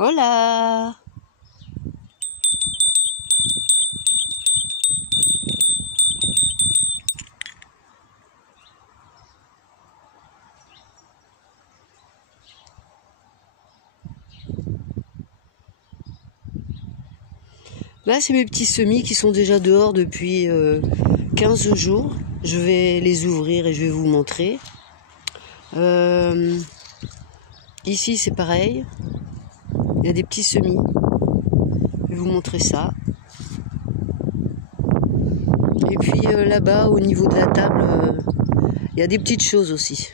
Hola! Là, c'est mes petits semis qui sont déjà dehors depuis 15 jours. Je vais les ouvrir et je vais vous montrer. Ici, c'est pareil. Il y a des petits semis. Je vais vous montrer ça. Et puis là-bas, au niveau de la table, il y a des petites choses aussi.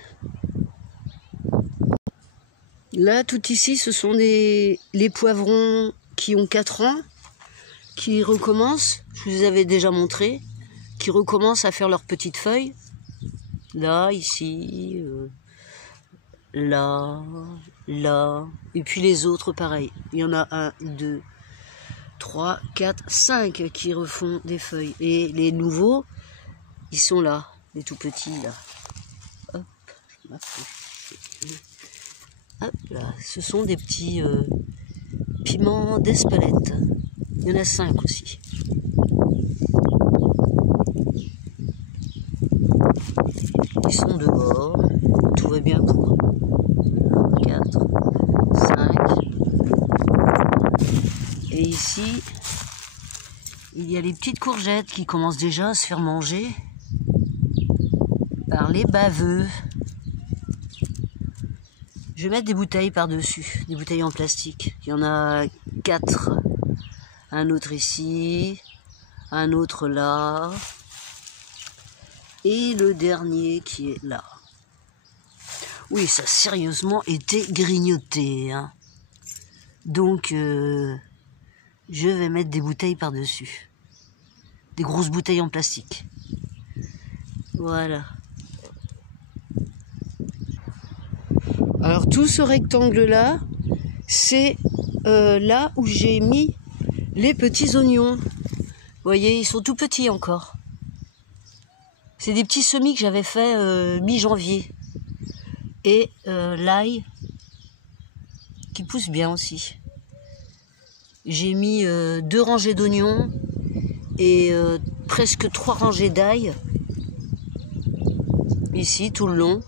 Là, tout ici, ce sont les poivrons qui ont 4 ans, qui recommencent, je vous avais déjà montré, qui recommencent à faire leurs petites feuilles. Là, ici, là, là, et puis les autres, pareil. Il y en a 1, 2, 3, 4, 5 qui refont des feuilles. Et les nouveaux, ils sont là, les tout petits, là. Hop, je m'approche. Hop là, ce sont des petits piments d'Espelette. Il y en a 5 aussi. Ils sont dehors. Tout va bien pour 4, 5. Et ici, il y a les petites courgettes qui commencent déjà à se faire manger par les baveux. Je vais mettre des bouteilles par-dessus, des bouteilles en plastique. Il y en a 4. Un autre ici, un autre là, et le dernier qui est là. Oui, ça a sérieusement été grignoté, hein. Donc, je vais mettre des bouteilles par-dessus. Des grosses bouteilles en plastique. Voilà. Alors, tout ce rectangle-là, c'est là où j'ai mis les petits oignons. Vous voyez, ils sont tout petits encore. C'est des petits semis que j'avais fait mi-janvier. Et l'ail, qui pousse bien aussi. J'ai mis 2 rangées d'oignons et presque 3 rangées d'ail. Ici, tout le long.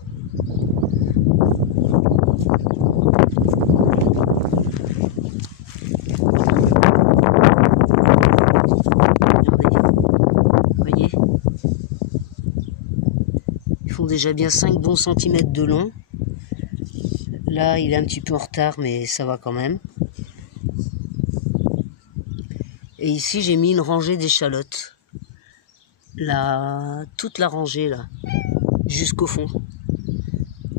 Déjà bien 5 bons centimètres de long. Là, il est un petit peu en retard, mais ça va quand même. Et ici, j'ai mis une rangée d'échalotes. Là, toute la rangée, là, jusqu'au fond.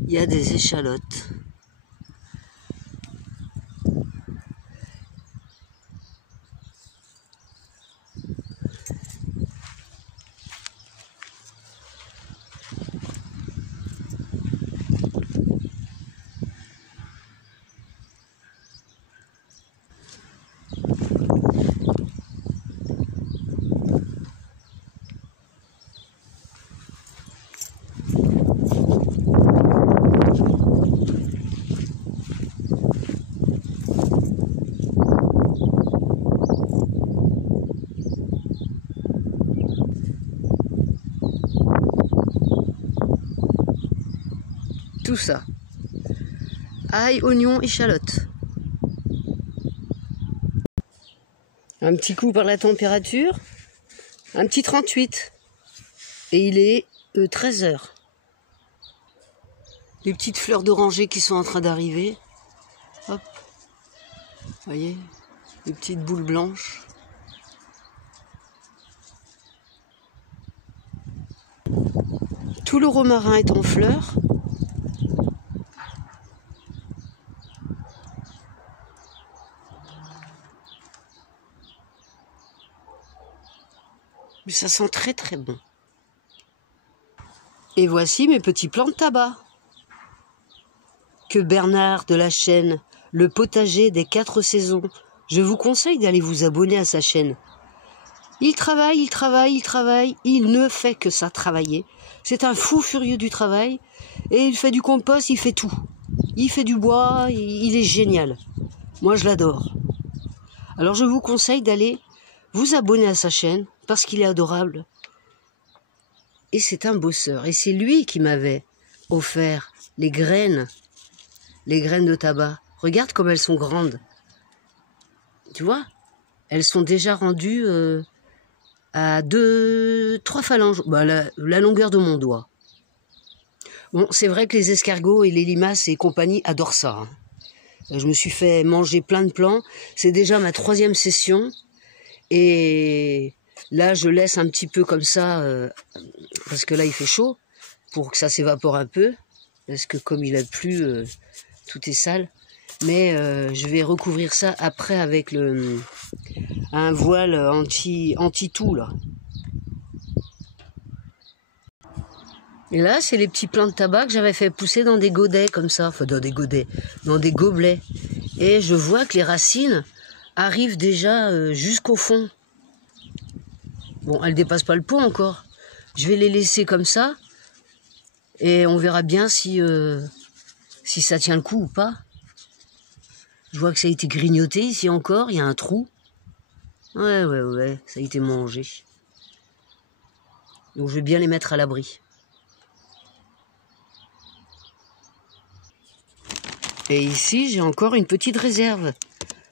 Il y a des échalotes. Tout ça. Ail, oignon, échalote. Un petit coup par la température. Un petit 38. Et il est 13 h. Les petites fleurs d'oranger qui sont en train d'arriver. Hop. Vous voyez, les petites boules blanches. Tout le romarin est en fleurs. Mais ça sent très très bon. Et voici mes petits plants de tabac que Bernard de la chaîne Le Potager des 4 saisons. Je vous conseille d'aller vous abonner à sa chaîne. Il travaille, il travaille, il travaille, il ne fait que ça, travailler. C'est un fou furieux du travail et il fait du compost, il fait tout. Il fait du bois, il est génial. Moi, je l'adore. Alors, je vous conseille d'aller vous abonner à sa chaîne parce qu'il est adorable. Et c'est un bosseur. Et c'est lui qui m'avait offert les graines de tabac. Regarde comme elles sont grandes. Tu vois? Elles sont déjà rendues à 3 phalanges. Bah, la longueur de mon doigt. Bon, c'est vrai que les escargots et les limaces et compagnie adorent ça. Hein. Je me suis fait manger plein de plants. C'est déjà ma 3e session. Et là, je laisse un petit peu comme ça, parce que là, il fait chaud, pour que ça s'évapore un peu. Parce que comme il a plu, tout est sale. Mais je vais recouvrir ça après avec un voile anti-tout, là. Et là, c'est les petits plants de tabac que j'avais fait pousser dans des godets, comme ça. Enfin, dans des godets, dans des gobelets. Et je vois que les racines arrivent déjà jusqu'au fond. Bon, elles dépassent pas le pot encore. Je vais les laisser comme ça. Et on verra bien si ça tient le coup ou pas. Je vois que ça a été grignoté ici encore. Il y a un trou. Ouais, ça a été mangé. Donc je vais bien les mettre à l'abri. Et ici, j'ai encore une petite réserve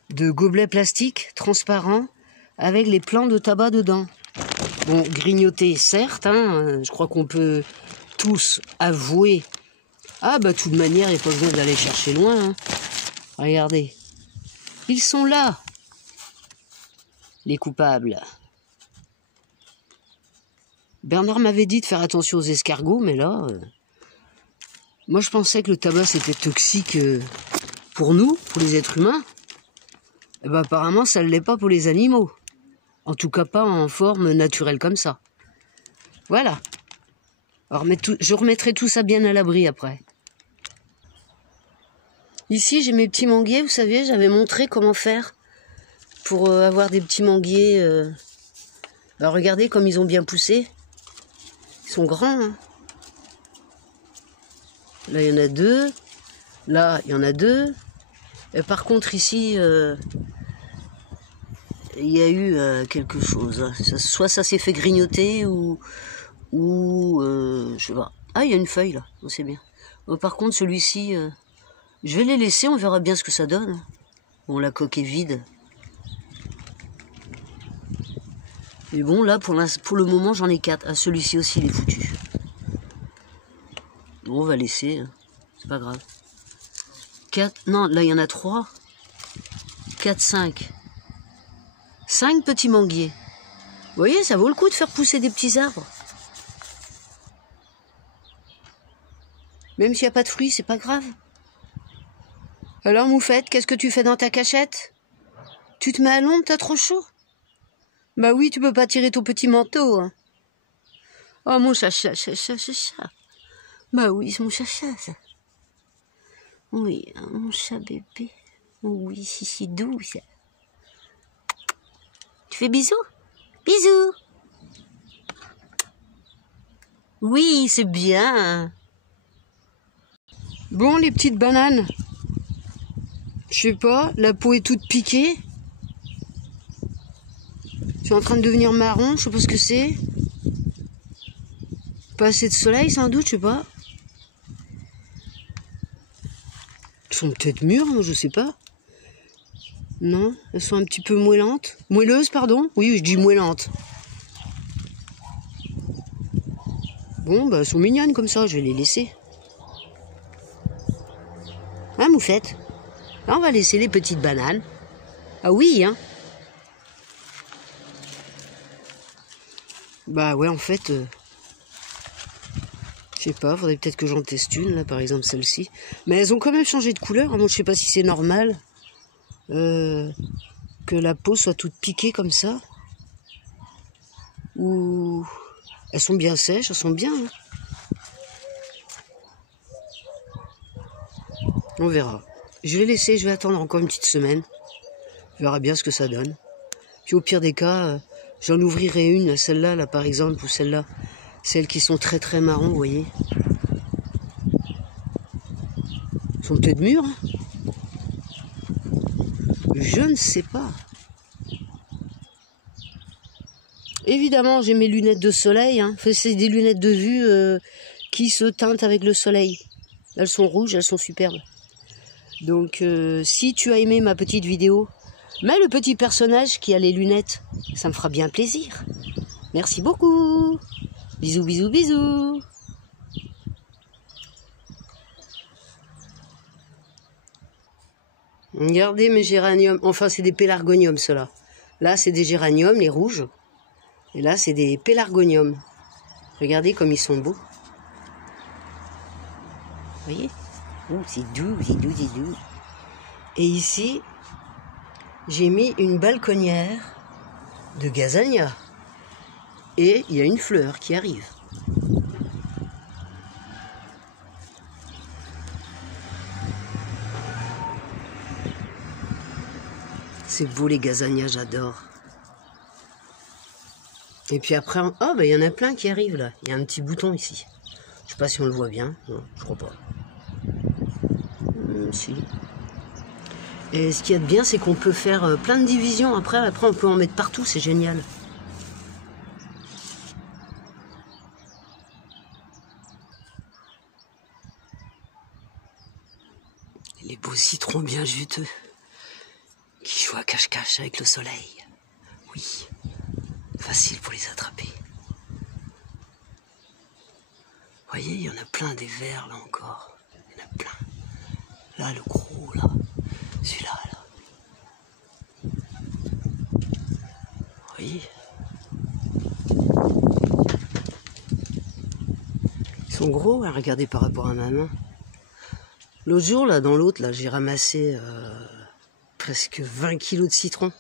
de gobelets plastiques transparents avec les plants de tabac dedans. Bon, grignoter, certes, hein, je crois qu'on peut tous avouer. Ah, bah, de toute manière, il n'y a pas besoin d'aller chercher loin. Hein. Regardez. Ils sont là, les coupables. Bernard m'avait dit de faire attention aux escargots, mais là... moi, je pensais que le tabac, c'était toxique pour nous, pour les êtres humains. Et ben, apparemment, ça ne l'est pas pour les animaux. En tout cas, pas en forme naturelle comme ça. Voilà. Alors, je remettrai tout ça bien à l'abri après. Ici, j'ai mes petits manguiers. Vous savez, j'avais montré comment faire pour avoir des petits manguiers. Alors, regardez comme ils ont bien poussé. Ils sont grands, hein. Là, il y en a 2. Là, il y en a 2. Et par contre, ici, il y a eu quelque chose. Soit ça s'est fait grignoter ou je sais pas. Ah, il y a une feuille, là. Oh, c'est bien. Par contre, celui-ci, je vais les laisser. On verra bien ce que ça donne. Bon, la coque est vide. Mais bon, là, pour le moment, j'en ai 4. Ah, celui-ci aussi, il est foutu. Bon, on va laisser, hein. C'est pas grave. 4, non, là il y en a 3. 4, 5. 5 petits manguiers. Vous voyez, ça vaut le coup de faire pousser des petits arbres. Même s'il n'y a pas de fruits, c'est pas grave. Alors, Moufette, qu'est-ce que tu fais dans ta cachette? Tu te mets à l'ombre, t'as trop chaud? Bah oui, tu peux pas tirer ton petit manteau. Hein. Oh, mon chacha. Bah oui, c'est mon chacha, ça. Oui, mon chat bébé. Oui, si doux, ça. Tu fais bisous? Bisous. Oui, c'est bien. Bon, les petites bananes. Je sais pas, la peau est toute piquée. C'est en train de devenir marron, je sais pas ce que c'est. Pas assez de soleil, sans doute, je sais pas. Elles sont peut-être mûres, moi, je sais pas. Non, elles sont un petit peu moellantes. Moelleuses, pardon. Oui, je dis moellantes. Bon, bah, elles sont mignonnes comme ça, je vais les laisser. Hein, Moufette? Là, on va laisser les petites bananes. Ah oui, hein. Bah ouais, en fait... je sais pas, faudrait peut-être que j'en teste une, là, par exemple celle-ci. Mais elles ont quand même changé de couleur. Hein, donc je sais pas si c'est normal que la peau soit toute piquée comme ça. Ou... elles sont bien sèches, elles sont bien. Hein. On verra. Je vais laisser, je vais attendre encore une petite semaine. On verra bien ce que ça donne. Puis au pire des cas, j'en ouvrirai une, celle-là, là, par exemple, ou celle-là. Celles qui sont très très marrons, vous voyez. Elles sont peut-être mûres. Hein. Je ne sais pas. Évidemment, j'ai mes lunettes de soleil. Hein. Enfin, c'est des lunettes de vue qui se teintent avec le soleil. Elles sont rouges, elles sont superbes. Donc, si tu as aimé ma petite vidéo, mets le petit personnage qui a les lunettes. Ça me fera bien plaisir. Merci beaucoup. Bisous, bisous, bisous. Regardez mes géraniums. Enfin, c'est des pélargoniums, ceux-là. Là, c'est des géraniums, les rouges. Et là, c'est des pélargoniums. Regardez comme ils sont beaux. Vous voyez? Oh, c'est doux, c'est doux, c'est doux. Et ici, j'ai mis une balconnière de gazania. Et il y a une fleur qui arrive. C'est beau les gazanias, j'adore. Et puis après, oh, bah, il y en a plein qui arrivent là. Il y a un petit bouton ici. Je sais pas si on le voit bien. Non, je crois pas. Si. Et ce qu'il y a de bien, c'est qu'on peut faire plein de divisions. Après, on peut en mettre partout. C'est génial. Les beaux citrons bien juteux qui jouent à cache-cache avec le soleil. Oui, facile pour les attraper. Vous voyez, il y en a plein des verts là encore. Il y en a plein. Là, le gros, là. Celui-là, là. Vous voyez? Ils sont gros, hein, regardez par rapport à ma main. L'autre jour, là, dans l'autre, là, j'ai ramassé presque 20 kilos de citrons.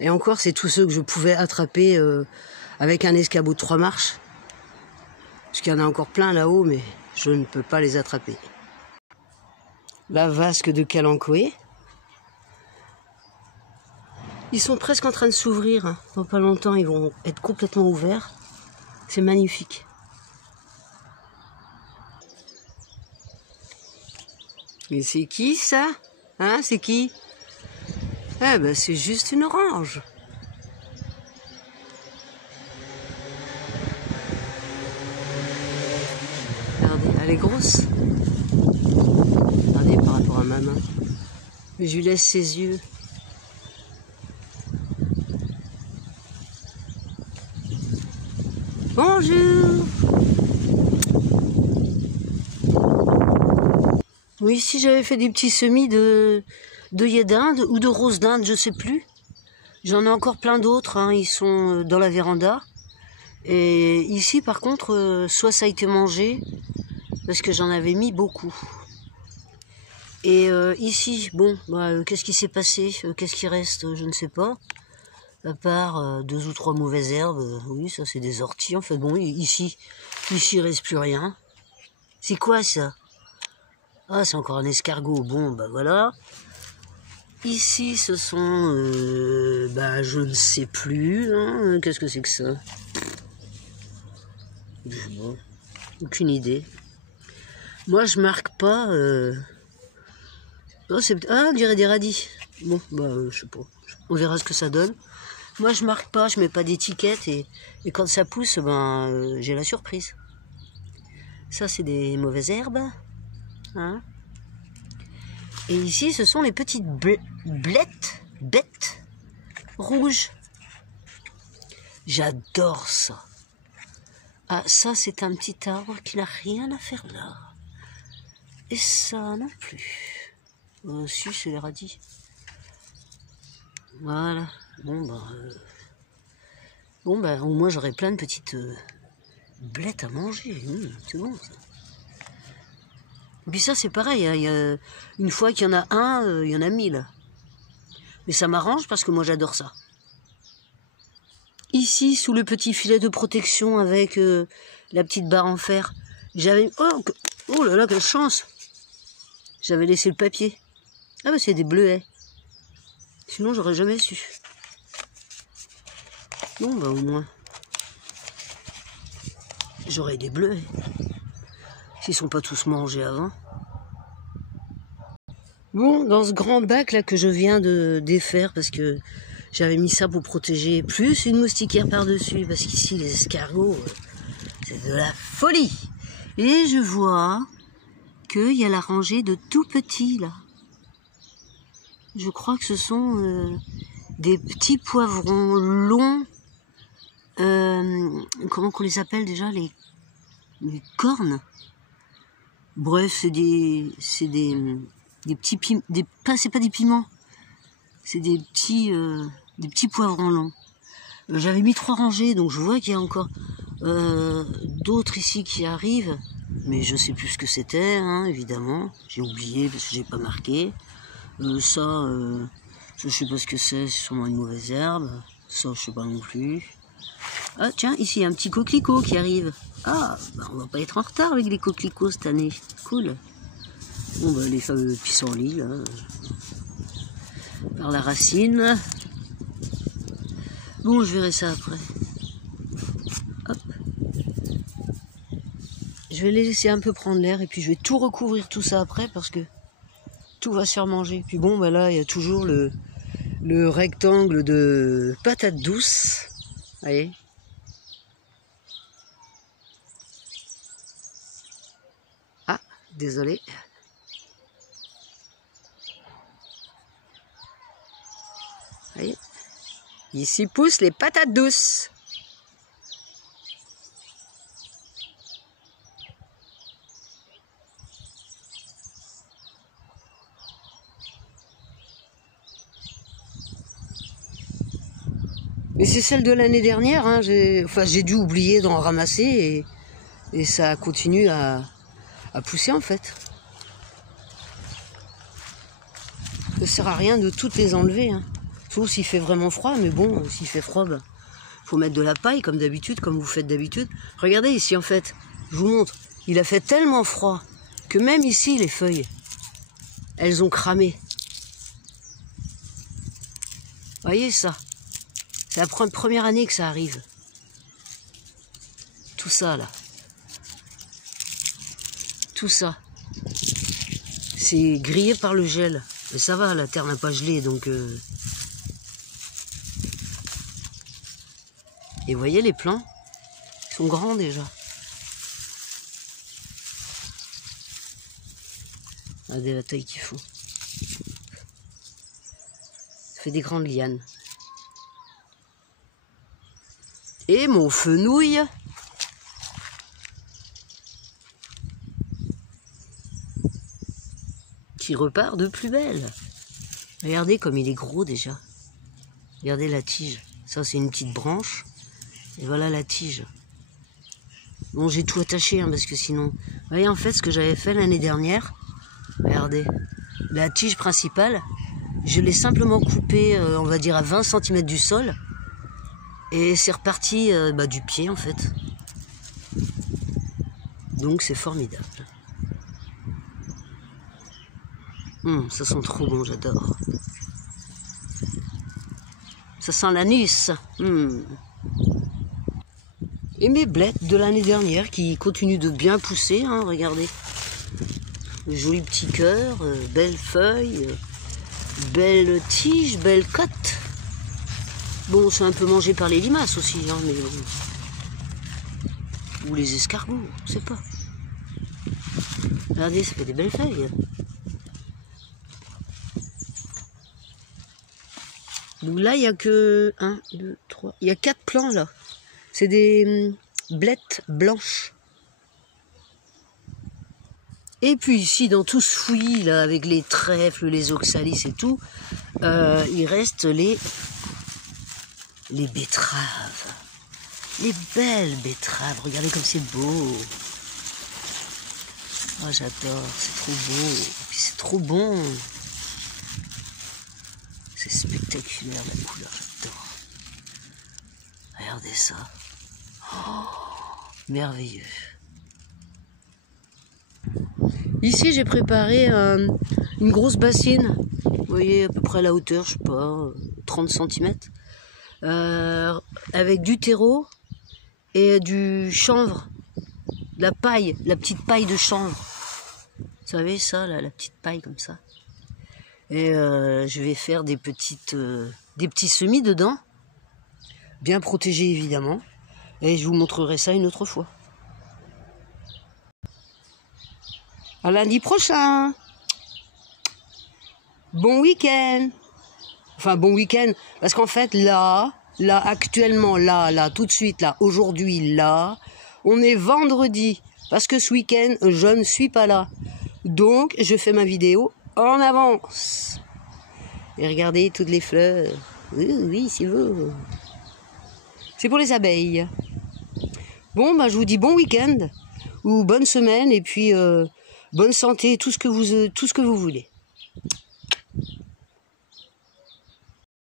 Et encore, c'est tous ceux que je pouvais attraper avec un escabeau de 3 marches. Parce qu'il y en a encore plein là-haut, mais je ne peux pas les attraper. La vasque de Kalankoé. Ils sont presque en train de s'ouvrir. Hein. Dans pas longtemps, ils vont être complètement ouverts. C'est magnifique. Et c'est qui ça? Hein, c'est qui? Eh ben, c'est juste une orange. Regardez, elle est grosse. Regardez par rapport à ma main. Mais je lui laisse ses yeux. Bonjour. Oui, ici j'avais fait des petits semis d'œillets d'Inde ou de roses d'Inde, je sais plus. J'en ai encore plein d'autres, hein, ils sont dans la véranda. Et ici par contre, soit ça a été mangé, parce que j'en avais mis beaucoup. Et ici, bon, bah, qu'est-ce qui s'est passé? Qu'est-ce qui reste? Je ne sais pas. À part 2 ou 3 mauvaises herbes, oui, ça c'est des orties. En fait, bon, ici, il reste plus rien. C'est quoi ça? Ah, c'est encore un escargot. Bon, bah voilà. Ici, ce sont, bah, je ne sais plus. Hein. Qu'est-ce que c'est que ça? Bon, aucune idée. Moi, je marque pas. Oh, on dirait des radis. Bon, bah, je sais pas. On verra ce que ça donne. Moi, je marque pas, je mets pas d'étiquette et quand ça pousse, ben, j'ai la surprise. Ça, c'est des mauvaises herbes. Hein. Et ici, ce sont les petites bêtes rouges. J'adore ça. Ah, ça, c'est un petit arbre qui n'a rien à faire là. Et ça non plus. Si, c'est les radis. Voilà. Bon, bah, au moins, j'aurai plein de petites blettes à manger. C'est bon, ça. Et puis ça, c'est pareil. Hein, une fois qu'il y en a un, il y en a 1000. Mais ça m'arrange parce que moi, j'adore ça. Ici, sous le petit filet de protection avec la petite barre en fer, j'avais... Oh là là, quelle chance! J'avais laissé le papier. Ah bah, c'est des bleuets. Sinon, j'aurais jamais su. Bon, bah, au moins, j'aurais des bleuets. S'ils sont pas tous mangés avant. Bon, dans ce grand bac là que je viens de défaire parce que j'avais mis ça pour protéger, plus une moustiquaire par-dessus, parce qu'ici les escargots, c'est de la folie. Et je vois qu'il y a la rangée de tout petits là. Je crois que ce sont des petits poivrons longs. Comment qu'on les appelle déjà, les cornes. Bref, c'est des petits c'est pas des piments, c'est des petits poivrons longs. J'avais mis 3 rangées, donc je vois qu'il y a encore d'autres ici qui arrivent, mais je sais plus ce que c'était, hein, évidemment. J'ai oublié parce que j'ai pas marqué. Je sais pas ce que c'est sûrement une mauvaise herbe. Ça, je sais pas non plus. Ah tiens, ici il y a un petit coquelicot qui arrive. Ah, bah, on va pas être en retard avec les coquelicots cette année. Cool. Bon bah les fameux pissenlits là. Par la racine. Bon, je verrai ça après. Hop. Je vais les laisser un peu prendre l'air et puis je vais tout recouvrir tout ça après parce que tout va se faire manger. Puis bon, bah là, il y a toujours le rectangle de patates douces. Vous voyez ? Ah, désolé. Vous voyez ? Ici poussent les patates douces. Mais c'est celle de l'année dernière, hein. J'ai dû oublier d'en ramasser et ça continue à pousser en fait. Ça sert à rien de toutes les enlever, hein. Sauf s'il fait vraiment froid, mais bon, s'il fait froid, bah, faut mettre de la paille comme d'habitude, comme vous faites d'habitude. Regardez ici en fait, je vous montre, il a fait tellement froid que même ici les feuilles, elles ont cramé. Voyez ça? C'est la première année que ça arrive. Tout ça, là. Tout ça. C'est grillé par le gel. Mais ça va, la terre n'a pas gelé, donc... Et vous voyez les plants? Ils sont grands déjà. Regardez la taille qu'ils font. Ça fait des grandes lianes. Et mon fenouil qui repart de plus belle. Regardez comme il est gros déjà. Regardez la tige. Ça c'est une petite branche. Et voilà la tige. Bon, j'ai tout attaché hein, parce que sinon... Vous voyez en fait ce que j'avais fait l'année dernière. Regardez. La tige principale, je l'ai simplement coupée, on va dire à 20 cm du sol. Et c'est reparti du pied en fait. Donc c'est formidable. Ça sent trop bon, j'adore. Ça sent l'anis. Et mes blettes de l'année dernière qui continuent de bien pousser, hein, regardez. Joli petit cœur, belle feuille, belle tige, belle cote. Bon, c'est un peu mangé par les limaces aussi, hein, mais bon. Ou les escargots, on sait pas. Regardez, ça fait des belles feuilles. Donc là, il n'y a que 1, 2, 3. Il y a 4 plants là. C'est des blettes blanches. Et puis ici, dans tout ce fouillis là, avec les trèfles, les oxalis et tout, il reste les betteraves. Les belles betteraves. Regardez comme c'est beau. Oh, j'adore. C'est trop beau. Et puis c'est trop bon. C'est spectaculaire la couleur. J'adore. Regardez ça. Oh, merveilleux. Ici, j'ai préparé une grosse bassine. Vous voyez, à peu près la hauteur, je sais pas, 30 cm. Avec du terreau et du chanvre, de la paille, la petite paille de chanvre. Vous savez ça, là, la petite paille comme ça. Et je vais faire des petits semis dedans, bien protégés évidemment. Et je vous montrerai ça une autre fois. À lundi prochain. Bon week-end. Enfin, bon week-end. Parce qu'en fait, là, actuellement, là, tout de suite, là, aujourd'hui, là, on est vendredi. Parce que ce week-end, je ne suis pas là. Donc, je fais ma vidéo en avance. Et regardez toutes les fleurs. Oui, c'est beau. C'est pour les abeilles. Bon, bah, je vous dis bon week-end. Ou bonne semaine. Et puis, bonne santé. Tout ce que vous voulez.